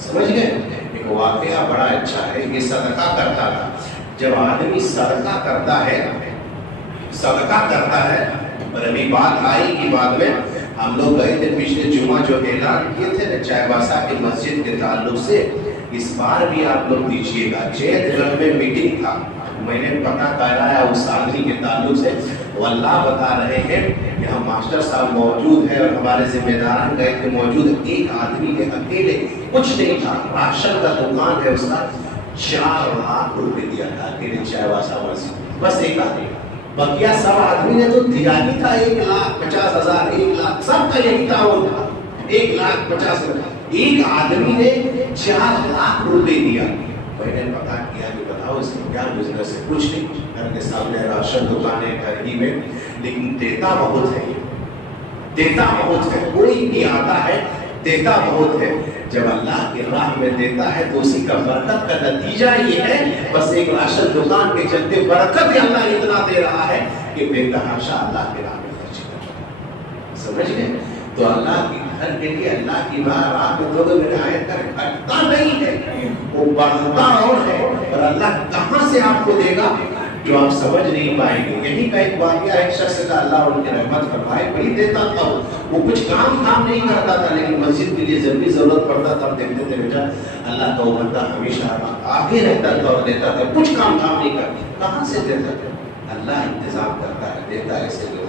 سمجھ گئے؟ ایک واقعہ بڑا اچھا ہے، یہ صدقہ کرتا تھا. جب آدمی صدقہ کرتا ہے اور ابھی بات آئی کہ بعد میں ہم لوگ گئے تھے پچھلے جمعہ جو اعلان کیے تھے نا چائباسا کی مسجد کے تعلق سے، اس بار بھی آپ لوگ دیجیے گا. چیت گڑھ میں میٹنگ تھا، میں نے پتہ کرایا اس آدمی کے تعلق سے، وہ اللہ بتا رہے ہیں کہ ہم ماسٹر صاحب موجود ہیں اور ہمارے ذمہ داران گئے تھے موجود. ایک آدمی کے اکیلے کچھ نہیں تھا، راشن کا دکان ہے اس کا، 4 لاکھ روپے دیا تھا اکیلے چائباسا مسجد. بس ایک آدمی، بقیہ سب آدمی نے تو دیا ہی تھا 1,50,000 1 لاکھ، سب کا یہی تعاون تھا 1,50,000. ایک آدمی نے 4 لاکھ روپے دیا. میں نے پتا کیا کہ بتاؤ اس میں کیا بزنس ہے؟ کچھ نہیں، گھر کے سامنے راشن دکان ہے گھر ہی میں، لیکن دیتا بہت ہے، دیتا بہت ہے. کوئی بھی آتا ہے دیتا بہت ہے. جب اللہ کی راہ میں دیتا ہے تو اسی کا برکت کا نتیجہ یہ ہے. بس ایک راشن دکان کے چلتے برکت اللہ اتنا دے رہا ہے کہ بے تحاشا اللہ کی راہ میں خرچ کرتا. سمجھ گئے؟ تو اللہ کی گھر کے لیے اللہ کی راہ میں تو میرے آیت کا گھٹتا نہیں ہے، وہ بڑھتا اور ہے. اور اللہ کہاں سے آپ کو دے گا جو آپ سمجھ نہیں پائیں گے. یہی کا ایک واقعہ، ایک شخص کا اللہ ان کی رحمت فرمائے، وہی دیتا تھا، وہ کچھ کام نہیں کرتا تھا لیکن مسجد کے لیے جب بھی ضرورت پڑتا تھا دیکھتے تھے بیٹا اللہ کا وہ بندہ ہمیشہ آگے رہتا تھا اور دیتا تھا، کچھ کام نہیں کرتا. کہاں سے دیتا تھا؟ اللہ انتظام کرتا ہے، دیتا ہے ایسے لوگوں کو.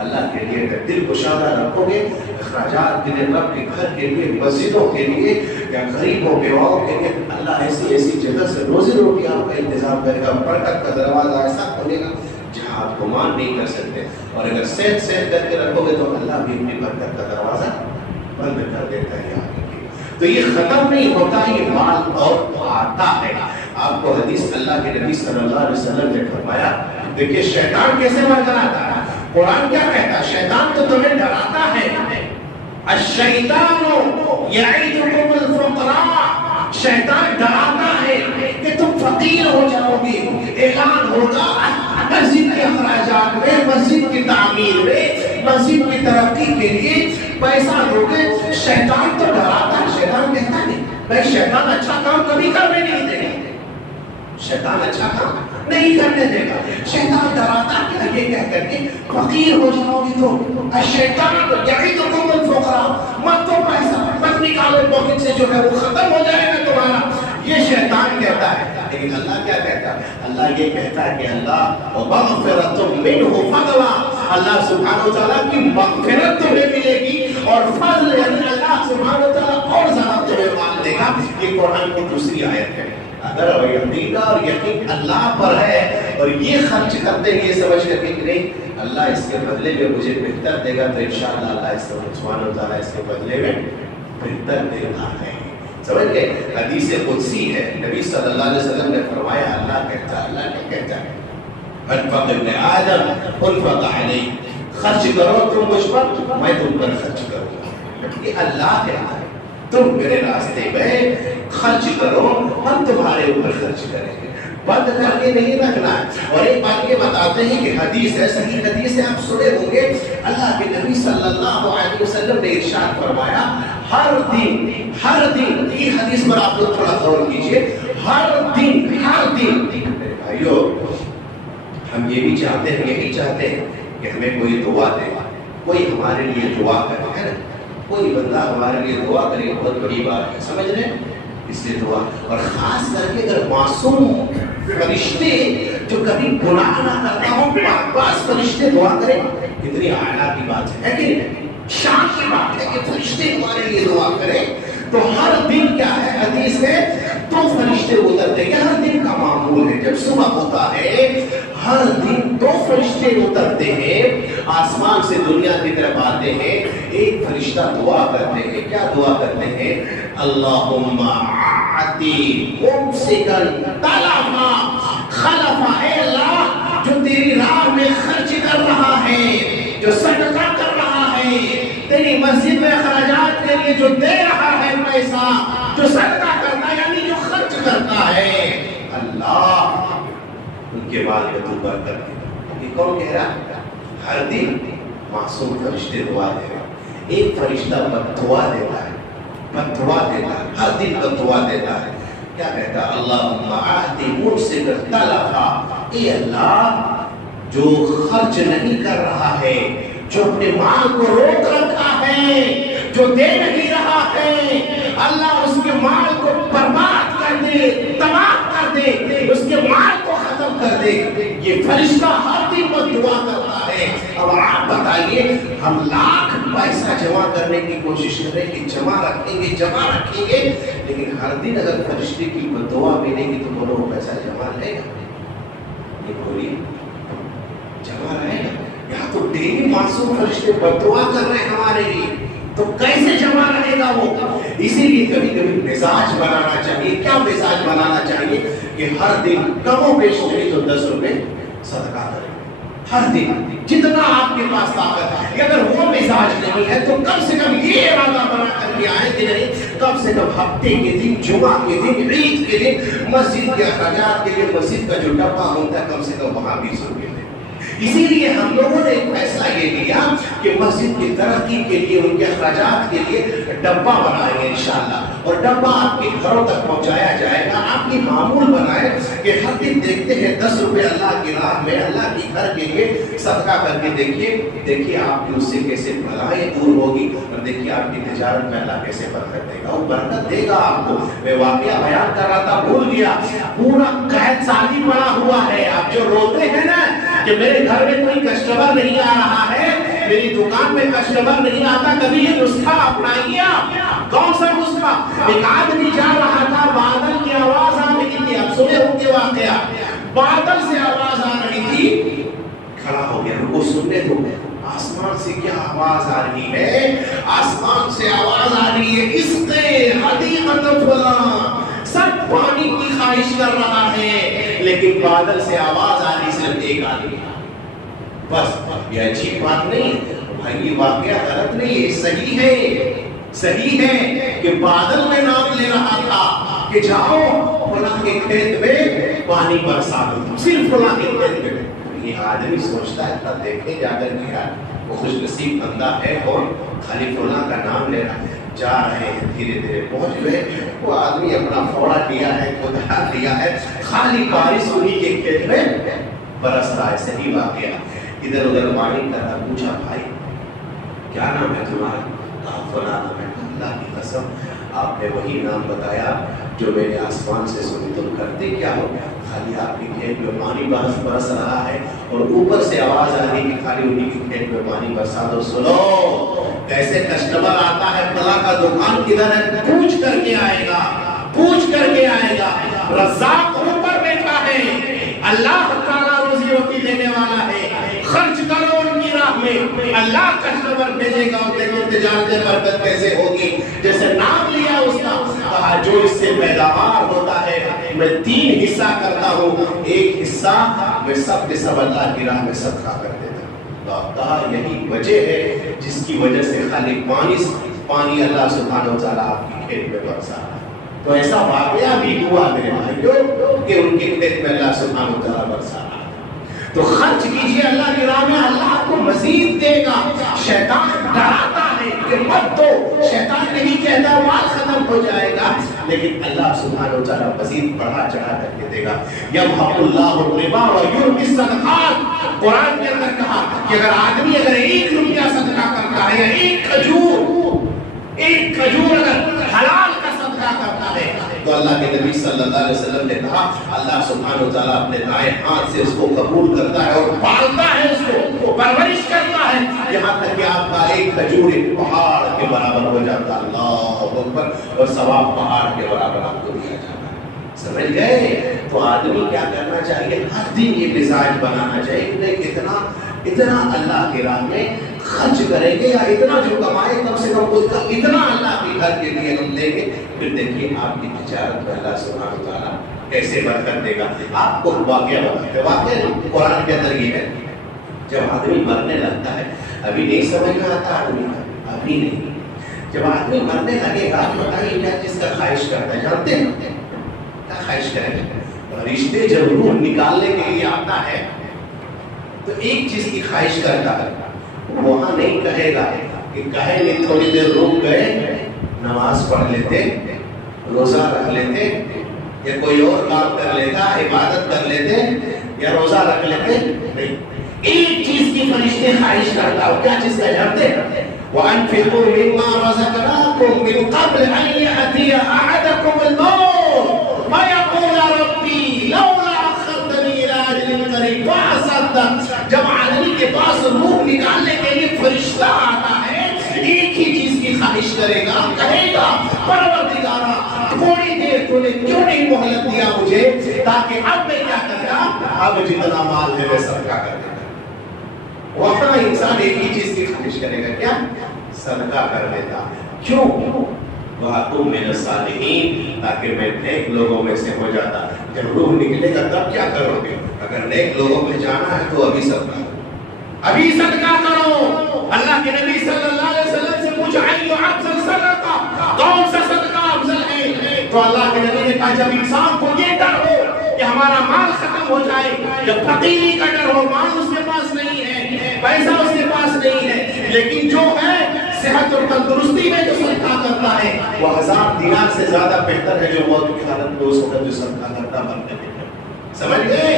اللہ کے لیے اگر دل گشادہ رکھو گے، اخراجات کے لیے، رب کے گھر کے لیے، مسجدوں کے لیے یا غریبوں بیواؤں کے لیے، اللہ ایسی جگہ سے روزی روٹی آپ کا انتظام کرے گا. برکت کا دروازہ ایسا کھولے گا جہاں آپ گمان نہیں کر سکتے. اور اگر سیٹ کر کے رکھو گے تو اللہ بھی اپنی برکت کا دروازہ بند کر دیتا ہے آگے کے. تو یہ ختم نہیں ہوتا، یہ مال اور آتا ہے. آپ کو حدیث اللہ کے نبی صلی اللہ علیہ وسلم نے فرمایا، دیکھیے شیطان کیسے مر کراتا ہے. قرآن کیا کہتا ہے؟ شیطان تو تمہیں ڈراتا ہے. الشیطان یعیدکم الفقر، شیطان ڈراتا ہے کہ تم فقیر ہو جاؤ گے. اعلان ہوگا مسجد کے اخراجات میں، مسجد کی تعمیر میں، مسجد کی ترقی کے لیے پیسہ دو گے. شیطان تو ڈراتا ہے. شیطان کہتا نہیں بھائی شیطان اچھا کام کبھی کرنے نہیں دے گا، شیطان اچھا کام نہیں کرنے دے گا. شیطان ڈراتا کیا؟ یہ کہہ کر کے فقیر ہو جاؤ گی تو الشیطان یعیدکم الفقر، مت تو پیسہ مت نکالو پاکٹ سے، جو ہے وہ ختم ہو جائے گا تمہارا. یہ شیطان کہتا ہے. لیکن اللہ کیا کہتا ہے؟ اللہ یہ کہتا ہے کہ اللہ ومغفرۃ منہ فضل، اللہ سبحانہ و تعالیٰ کی مغفرت تمہیں ملے گی اور فضل، یعنی اللہ سبحانہ و تعالیٰ اور زیادہ تمہیں مال دے گا. یہ قرآن کی دوسری آیت ہے. اگر یقین اور یقین اللہ پر ہے اور یہ خرچ کرتے ہیں یہ سمجھ کر کہ نہیں اللہ اس کے بدلے میں مجھے بہتر دے گا، تو انشاءاللہ اللہ اس کو سبحانہ و تعالیٰ اس کے بدلے میں بہتر دینا ہے. سمجھ گئے؟ حدیث قدسی ہے، نبی صلی اللہ علیہ وسلم نے فرمایا، اللہ کہتا ہے، اللہ کیا کہتا ہے؟ انفق ابن آدم انفق علیہ، خرچ کرو تم مجھ پر میں تم پر خرچ کروں گا. یہ اللہ کہتا ہے تم میرے راستے میں خرچ کرو ہم تمہارے اوپر خرچ کریں گے. بند کر کے نہیں رکھنا ہے. اور ایک بات یہ بتاتے ہیں کہ حدیث ہے، صحیح حدیث ہے، آپ سنے ہوں گے، اللہ کے نبی صلی اللہ علیہ وسلم نے ارشاد فرمایا، ہر دن یہ حدیث پر آپ لوگ تھوڑا غور کیجئے، ہر دن میرے بھائیو، ہم یہ بھی چاہتے ہیں، یہی چاہتے ہیں کہ ہمیں کوئی دعا دے، کوئی ہمارے لیے دعا کرے، ہے نا؟ کوئی بندہ ہمارے لیے دعا کرے، بہت بڑی بات ہے. سمجھ رہے ہیں؟ اس لیے دعا، اور خاص کر کے اگر معصوم فرشتے جو کبھی گناہ نہ کرتا ہوں پاس فرشتے دعا کریں، کتنی اعلیٰ کی بات ہے کہ نہیں؟ شان کی بات ہے کہ فرشتے ہمارے لیے دعا کریں. تو ہر دن کیا ہے حدیث ہے، تو فرشتے اترتے ہیں. ہر دن کا معمول ہے، جب صبح ہوتا ہے ہر دن 2 فرشتے اترتے ہیں آسمان سے، دنیا کی طرف آتے ہیں. ایک فرشتہ دعا کرتے ہیں. کیا دعا کرتے ہیں؟ اللہم اعطی ممسکا تلفا خلفا، اے اللہ جو تیری راہ میں خرچ کر رہا ہے، جو صدقہ کر رہا ہے، تیری مسجد میں اخراجات کے لیے جو دے رہا ہے پیسہ، جو صدقہ کرتا ہے یعنی جو خرچ کرتا ہے، اللہ ان کے بعد میں تو برکت دے. یہ کون کہہ رہا ہے؟ ہر دن معصوم فرشتے دعا دے رہا. ایک فرشتہ بددعا دیتا ہے، بددعا دیتا ہے ہر دن دعا دیتا ہے. کیا کہتا ہے؟ اللہم آتی ممسک تلفا، اے اللہ جو خرچ نہیں کر رہا ہے، جو اپنے مال کو روک رکھا ہے، جو دے نہیں رہا ہے، اللہ اس کے مال کو برباد کر دے، تباہ کر دے، اس کے مال کو ختم کر دے. یہ فرشتہ ہر دن وہ دعا کرتا ہے. اب آپ بتائیے، ہم لاکھ پیسہ جمع کرنے کی کوشش کریں کہ جمع رکھیں گے، لیکن ہر دن اگر فرشتے کی دعا ملے گی تو بولو وہ پیسہ جمع رہے گا؟ یہ بولیے جمع رہے گا؟ یہاں تو ڈیلی معصوم فرشتے بددعا کر رہے ہیں ہمارے لیے، تو کیسے جمع رہے گا وہ؟ اسی لیے کبھی کبھی مزاج بنانا چاہیے. کیا مزاج بنانا چاہیے؟ کہ ہر دن کم و بیش نہیں تو 10 روپے صدقہ کریں. ہر دن جتنا آپ کے پاس طاقت ہے. اگر وہ مزاج نہیں ہے تو کم سے کم یہ ارادہ بنا کر کے آئے کہ نہیں، کم سے کم ہفتے کے دن، جمعہ کے دن، عید کے دن مسجد کے اخراجات کے لیے مسجد کا جو ڈبہ ہوتا ہے کم سے کم وہاں 20 روپے دیں. اسی لیے ہم لوگوں نے ایک فیصلہ یہ لیا کہ مسجد کی ترقی کے لیے، ان کے اخراجات کے لیے ڈبہ بنائیں گے انشاءاللہ، اور ڈبہ آپ کے گھروں تک پہنچایا جائے گا. آپ کی معمول بنائے کہ ہر دن دیکھتے ہیں 10 روپے اللہ کی راہ میں، اللہ کی گھر کے لیے صدقہ کر کے دیکھیے آپ کی اس سے کیسے بلائیں دور ہوگی، اور دیکھیے آپ کی تجارت میں اللہ کیسے برکت دے گا. وہ برکت دے گا آپ کو. میں واقعہ بیان کر رہا تھا، بھول گیا. پورا قحط سالی پڑا ہوا ہے. آپ جو روتے ہیں نا کہ میرے گھر میں کوئی کسٹمر نہیں آ رہا ہے، میری دکان میں کسٹمر نہیں آتا، کبھی یہ نسخہ اپنائیے آپ. کون سا نسخہ؟ ایک آدمی جا رہا تھا، بادل کی آواز آ رہی تھی. آپ سنے ہوں گے واقعہ، بادل سے آواز آ رہی تھی، کھڑا ہو گیا. وہ سننے دو، آسمان سے کیا آواز آ رہی ہے؟ آسمان سے آواز آ رہی ہے، اس کے حدیقت فلاں، سب پانی کی خواہش کر رہا ہے، لیکن بادل سے آواز آ رہی صرف ایک آدمی. بس یہ عجیب بات نہیں بھائی، یہ واقعہ غلط نہیں ہے، صحیح ہے کہ بادل میں نام لے رہا تھا کہ جاؤ فلاں کے کھیت میں پانی برسا دو، صرف فلاں کے کھیت میں. یہ آدمی سوچتا ہے تب دیکھے جا کر کیا وہ خوش نصیب بندہ ہے اور خالی فلاں کا نام لے رہا ہے. جا رہے ہیں، دھیرے دھیرے پہنچ گئے. وہ آدمی اپنا فوڑا لیا ہے، کدھا لیا ہے، خالی بارش انہی کے کھیت میں برس رہا ہے. صحیح واقعہ. ادھر ادھر پانی کرتا، پوچھا بھائی کیا نام ہے تمہارا؟ کہا فلاں نام ہے. اللہ کی قسم آپ نے وہی نام بتایا جو میں نے آسمان سے سنی. تم کرتے کیا ہو؟ خالی آپ کے کھیت میں پانی برس رہا ہے اور اوپر سے آواز آ رہی کہ خالی انہی کے کھیت میں پانی برسا دو. سنو کیسے کسٹمر آتا ہے، فلاں کا دکان کدھر ہے، پوچھ کر کے آئے گا. رزاق اوپر بیٹھا ہے، اللہ تعالیٰ روزی روٹی دینے والا ہے. خرچ کرو ان کی راہ میں، اللہ کسٹمر بھیجے گا. اور دیکھو تجارت میں برکت کیسے ہوگی. جیسے نام لیا اس کا، کہا جو اس سے پیداوار ہوتا ہے میں 3 حصہ کرتا ہوں، 1 حصہ میں سب کے سب اللہ کی راہ میں صدقہ کر دیتا ہوں. تو کہا یہی وجہ ہے جس کی وجہ سے خالی پانی اللہ سبحانہ و تعالیٰ آپ کی کھیت میں برسا رہا ہے. تو ایسا واقعہ بھی ہوا میرے بھائیوں کہ ان کے کھیت میں اللہ سبحانہ و تعالیٰ برسا رہا ہے. تو خرچ کیجئے اللہ کی راہ میں، اللہ آپ کو مزید دے گا. شیطان ڈراتا ہے کہ مت دو، شیطان نہیں کہتا مال ختم ہو جائے گا، لیکن اللہ سبحانہ و تعالیٰ مزید بڑھا چڑھا کر کے دے گا. یمحق اللہ الربا ویربی الصدقات. قرآن کے اندر کہا کہ اگر آدمی 1 روپیہ صدقہ کرتا ہے، یا ایک کھجور اگر حلال کا صدقہ کرتا ہے، تو اللہ کے نبی صلی اللہ علیہ وسلم نے کہا اللہ سبحانہ و تعالیٰ اپنے دائیں ہاتھ سے اس کو قبول کرتا ہے اور پالتا ہے، اس کو پرورش کرتا ہے، یہاں تک کہ آپ کا ایک کھجور ایک پہاڑ کے برابر ہو جاتا. اللہ اکبر. اور ثواب پہاڑ کے برابر آپ کو دیا جاتا ہے. سمجھ گئے؟ تو آدمی کیا کرنا چاہیے؟ ہر دن یہ مزاج بنانا چاہیے کہ اتنا اللہ کی راہ میں خرچ کریں گے، یا اتنا جو کمائے کم سے کم اس کا اتنا اللہ کے گھر کے لیے ہم دیں گے. پھر دیکھیے آپ کی تجارت میں اللہ سبحانہ و تعالیٰ کیسے برکت دے گا. آپ کو واقعہ بتاتے، واقعہ قرآن کے اندر یہ ہے جب آدمی مرنے لگتا ہے، ابھی نہیں سمجھ میں آتا آدمی کا، ابھی نہیں. جب آدمی مرنے لگے گا تو بتائیے کیا چیز کا خواہش کرتا ہے؟ جانتے ہیں کیا خواہش کریں گے؟ رشتے جب روح نکالنے کے لیے آتا ہے تو ایک چیز کی خواہش کرتا ہے. وہاں نہیں کہے گا کہ کہیں گے تھوڑی دیر رک گئے نماز پڑھ لیتے روزہ رکھ لیتے یا کوئی اور کام کر لیتا, عبادت کر لیتے یا روزہ رکھ لیتے؟ نہیں. ایک چیز کی فرشتے خواہش کرتا ہو, کیا چیز کا جانتے ہیں؟ وَأَنفِقُوا مِمَّا رَزَقْنَاكُم مِّن قَبْلِ أَن يَأْتِيَ أَحَدَكُمُ الْمَوْتُ فَيَقُولَ رَبِّي لَوْلَا أَخَّرْتَنِي إِلَىٰ أَجَلٍ قَرِيبٍ فَأَصَدَّقْ. جب آدمی کے پاس روح نکالنے کے لیے فرشتہ آتا ہے, ایک ہی چیز کی خواہش کرے گا, کہے گا پروردگارا تھوڑی دیر تو نے کیوں نہیں مہلت دیا مجھے, تاکہ اب میں کیا کرتا, اب جتنا مال ہے میں صدقہ کر دیتا. وہاں انسان ایک ہی چیز کی خواہش کرے گا, کیا؟ صدقہ کر دیتا. کیوں؟ وَأَكُن مِّنَ الصَّالِحِينَ, تاکہ میں نیک لوگوں میں سے ہو جاتا. جب روح نکلے گا تب کیا کرو گے؟ اگر نیک لوگوں میں جانا ہے تو ابھی صدقہ کرو. اللہ کے نبی صلی اللہ علیہ وسلم سے پوچھا ایو افضل صدقہ, کون سا صدقہ افضل ہے؟ تو اللہ کے نبی نے کہا جب انسان کو یہ ڈر ہو کہ ہمارا مال ختم ہو جائے, جب فقیری کا ڈر ہو, مال اس کے پاس نہیں ہے, پیسہ اس کے پاس نہیں ہے, لیکن جو ہے صحت اور تندرستی میں جو صدقہ کرتا ہے وہ 1000 دینار سے زیادہ بہتر ہے جو موت کی حالت میں اس وقت جو صدقہ کرتا مرنے میں. سمجھ گئے؟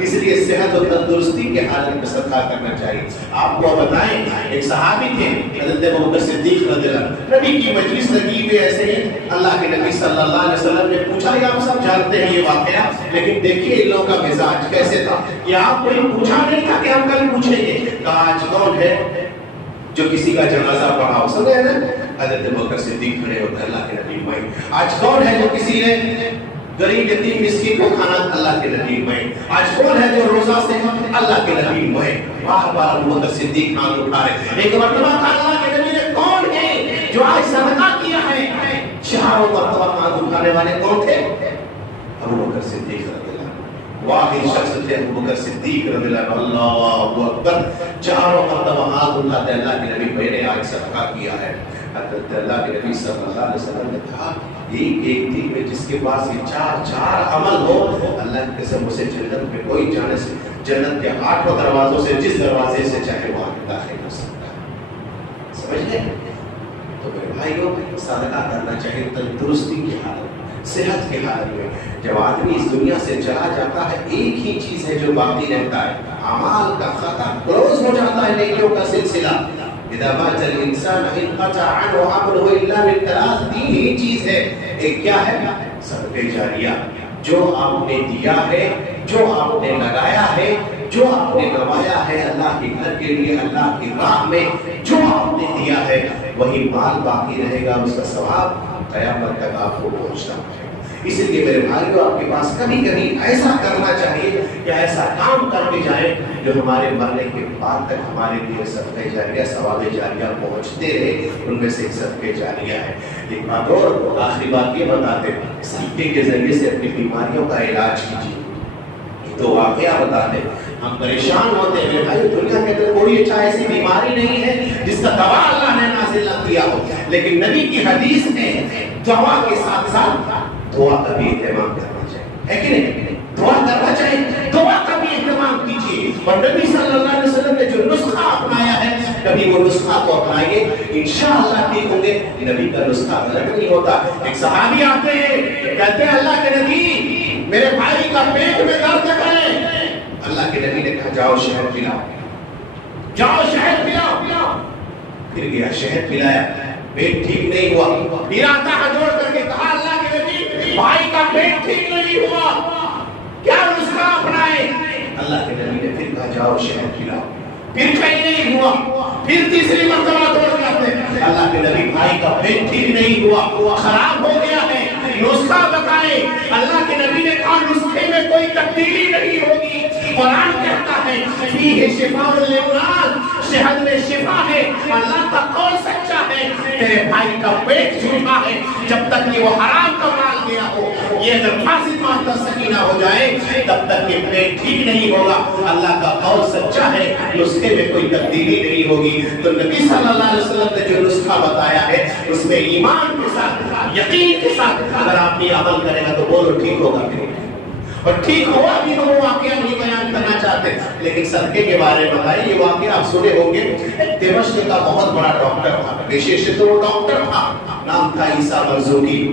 اس لیے صحت اور تندرستی کے حالت میں صدقہ کرنا چاہیے. آپ کو بتائیں, ایک صحابی تھے حضرت ابوبکر صدیق رضی اللہ عنہ, نبی کی مجلس لگی ہوئی ایسے ہی, اللہ کے نبی صلی اللہ علیہ وسلم نے پوچھا, یہ آپ سب جانتے ہیں یہ واقعہ, لیکن دیکھیے ان لوگوں کا مزاج کیسے تھا. یہ آپ کو پوچھا نہیں تھا کہ ہم کل پوچھیں گے, کہا آج کون ہے جو کسی کا جنازہ پڑھا ہو. سمجھے نا, حضرت ابوبکر صدیق کھڑے ہوتے اللہ کے نبی میں. آج کون ہے جو کسی نے غریب یتیم مسکین کو کھانا, اللہ کے نبی میں. آج کون ہے جو روزہ سے, اللہ کے نبی میں. بار بار ابوبکر صدیق ہاتھ اٹھا رہے. ایک مرتبہ اللہ کے نبی نے کون ہے جو آج صدقہ کیا ہے, چاروں مرتبہ ہاتھ اٹھانے والے کون تھے؟ ابوبکر صدیق رضی اللہ عنہ. واقعی شخص تھے ابوبکر صدیق رضی اللہ عنہ. اللہ اکبر, چاروں مرتبہ ہاتھ اٹھاتے اللہ کے نبی میں نے آج صدقہ کیا ہے. حضرت اللہ کے نبی صلی اللہ علیہ وسلم نے کہا ایک دن میں جس کے پاس یہ چار عمل ہو, اللہ کی قسم اسے جنت میں کوئی جانے سے, جنت کے 8 دروازوں سے جس دروازے سے چاہے وہاں داخل ہو سکتا ہے. سمجھ گئے؟ تو میرے بھائیوں, صدقہ کرنا چاہیے تندرستی کی حالت, صحت کی حالت میں. جب آدمی اس دنیا سے چلا جاتا ہے ایک ہی چیز ہے جو باقی رہتا ہے, اعمال کا خطا کلوز ہو جاتا ہے, نیکیوں کا سلسلہ. اذا مات الانسان انقطع عنه عمله الا من 3. 3 ہی چیز ہے. ایک کیا ہے؟ صدقہ جاریہ, جو آپ نے دیا ہے, جو آپ نے لگایا ہے, جو آپ نے کمایا ہے اللہ کے گھر کے لیے, اللہ کی راہ میں جو آپ نے دیا ہے وہی مال باقی رہے گا, اس کا ثواب قیامت تک آپ کو پہنچتا ہے. اس لیے میرے بھائیو آپ کے پاس کبھی کبھی ایسا کرنا چاہیے یا ایسا کام کر کے جائیں جو ہمارے مرنے کے بعد تک ہمارے لیے صدقہ جاریہ, ثواب جاریہ پہنچتے رہے. ان میں سے ایک صدقہ جاریہ ہے. ایک بات اور, آخری بات یہ بتاتے ہیں, صدقے کے ذریعے سے اپنی بیماریوں کا علاج کیجیے. تو واقعہ بتاتے ہیں, ہم پریشان ہوتے ہیں میرے بھائی, دنیا کے اندر کوئی ایسی بیماری نہیں ہے جس کا دوا اللہ نے نازل نہ کیا ہو, لیکن نبی کی حدیث میں دوا کے ساتھ ساتھ دعا کا بھی اہتمام کرنا چاہیے, ہے کہ نہیں؟ دعا کرنا چاہیے, دعا کا بھی اہتمام کیجیے. اور نبی صلی اللہ علیہ وسلم نے جو نسخہ اپنایا ہے, کبھی وہ نسخہ کو اپنائیے, انشاءاللہ ٹھیک ہوں گے. نبی کا نسخہ غلط نہیں ہوتا. ایک صحابی آتے ہیں, کہتے ہیں اللہ کے نبی میرے بھائی کا پیٹ میں درد ہے. اللہ کے نبی نے کہا جاؤ شہد پلاؤ, جاؤ شہد پلاؤ. پھر گیا شہد پلایا, پیٹ ٹھیک نہیں ہوا. پھر آتا ہے جوڑ کر کے کہا اللہ کے نبی بھائی کا پیٹ ٹھیک نہیں ہوا, کیا نسخہ اپنائے؟ اللہ کے نبی نے پھر کہا جاؤ شہد پلاؤ. پھر کہیں نہیں ہوا. پھر تیسری مرتبہ دوڑ جاتے ہیں, اللہ کے نبی بھائی کا پیٹ ٹھیک نہیں ہوا, خراب ہو گیا ہے, نسخہ بتائے. اللہ کے نبی نے کہا نسخے میں کوئی تبدیلی نہیں ہوگی. قرآن کہتا ہے فیہ شفاء للناس, شہد میں شفا ہے. اللہ کا قول سچا ہے, تیرے بھائی کا پیٹ جھوٹا ہے. جب تک کہ وہ حرام کا مال گیا ہو, یہ اگر فاسد مادہ سکینہ ہو جائے تب تک کہ پیٹ ٹھیک نہیں ہوگا. اللہ کا قول سچا ہے, نسخے میں کوئی تبدیلی نہیں ہوگی. تو نبی صلی اللہ علیہ وسلم نے جو نسخہ بتایا ہے اس میں ایمان کے ساتھ, یقین کے ساتھ اگر آپ یہ عمل کرے گا تو بولو ٹھیک ہوگا. اور ٹھیک ہوا بھی تو وہ واقعہ نہیں بیان کرنا چاہتے, لیکن صدقے کے بارے میں بتائیں. یہ واقعہ آپ سنے ہوں گے, دمشق کا بہت بڑا ڈاکٹر تھا, پیشے سے تو وہ ڈاکٹر تھا, نام تھا عیسیٰ مرزوقی.